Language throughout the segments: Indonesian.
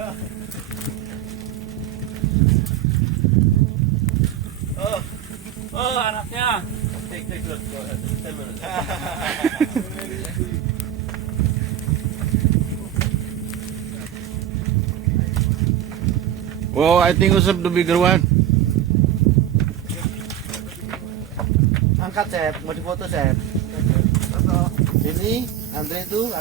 Oh, anaknya. Take look. 10 minutes. Wow, I think Usap the bigger one. Angkat, Sep. Mau difoto, Sep. Ini, Andre itu.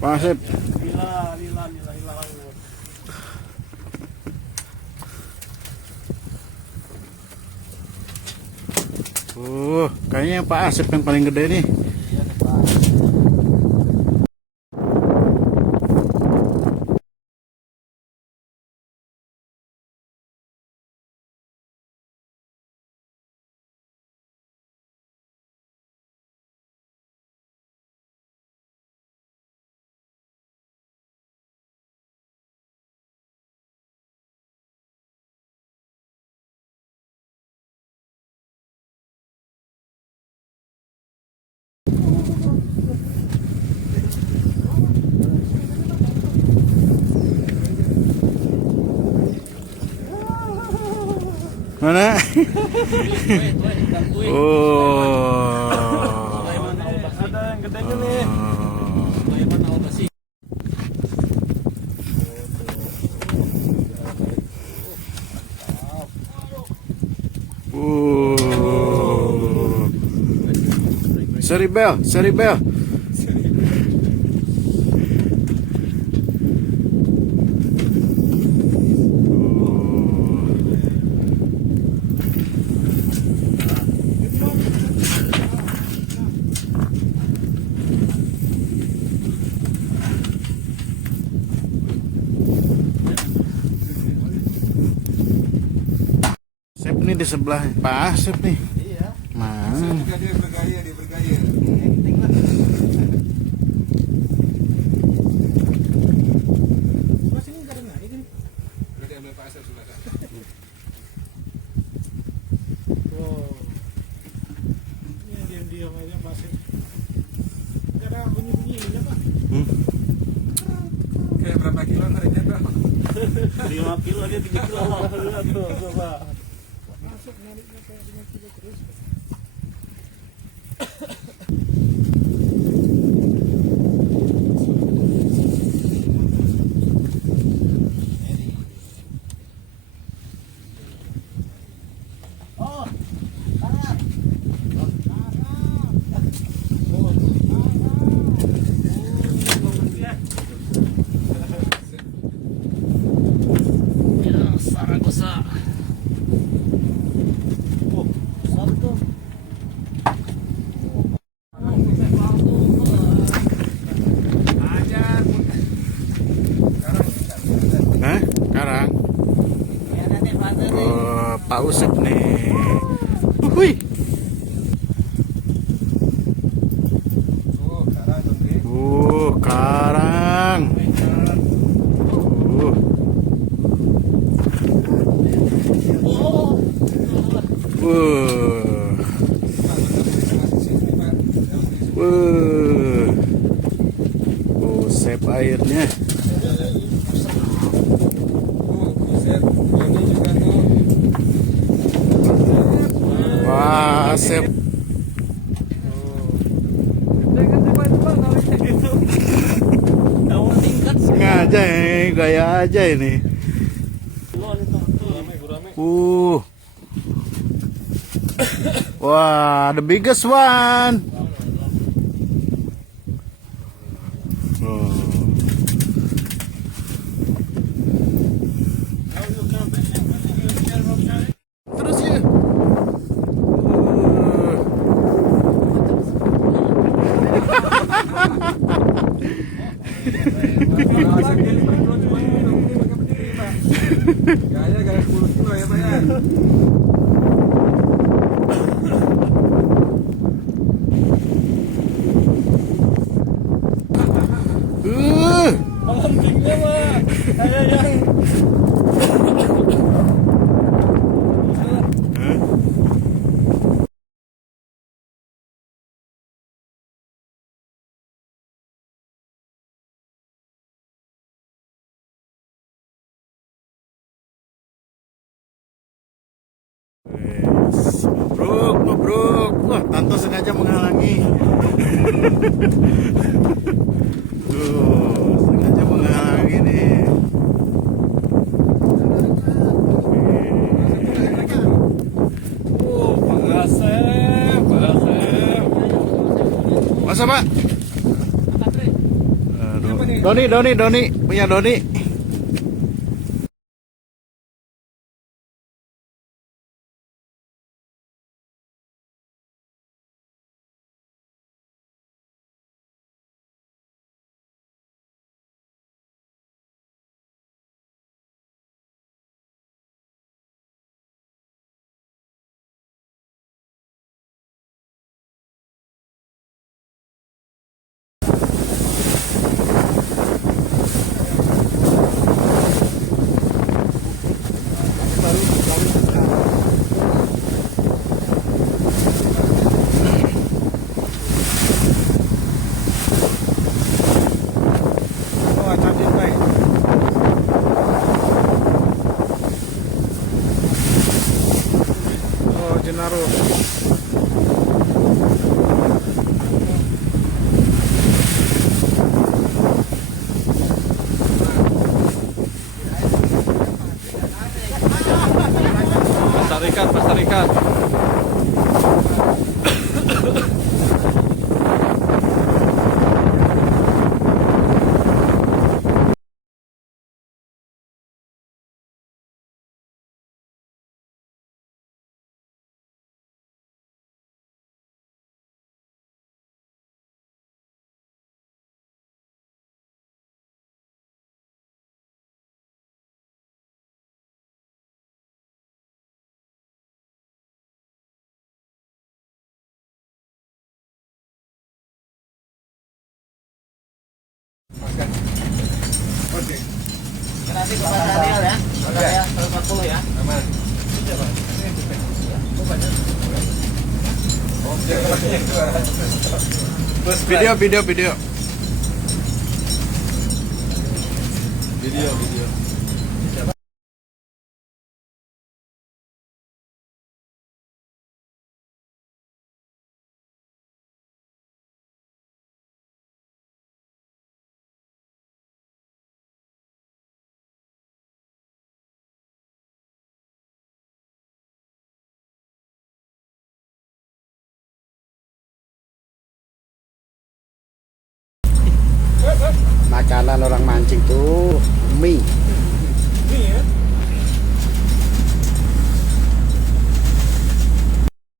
Pasip. Lila. Kayaknya Pak Asep yang paling gede nih. Mana? Oh. Ada yang gedenya nih. Bagaimana Albasi? Sorry bel. Sep nih di sebelah Pak Asep nih. Iya. Mana? Dia bergaya. Mas ini nggak ada naik ini. Berarti ambil Pak Asep sebelah sana. Wow. Ini diam-diam aja Pak Asep. Nggak ada bunyi-bunyinya Pak. Kayak berapa kilo nariknya tuh? 5 kilo dia 3 kilo. Tuh, coba. Masuk nariknya kayak 5 kilo terus. Karang. Oh, Pak Usep nih. Wuih. Karang. Usep airnya. Wah, Asep. Sengaja ini, gaya aja ini. Wah, the biggest one. Pentingnya mah kayak yang Mabruk, mabruk. Wah, Tanto sengaja menghalangi. Tuh, sengaja menghalangi nih. Pengasep. Masa, Pak? Aduh. Doni, punya Doni. Jenaro. Pasar ikan. Oke. Nanti ke pasar riyal ya. Pasar riyal 140 ya. Aman. Video. Makanan orang mancing tuh mie.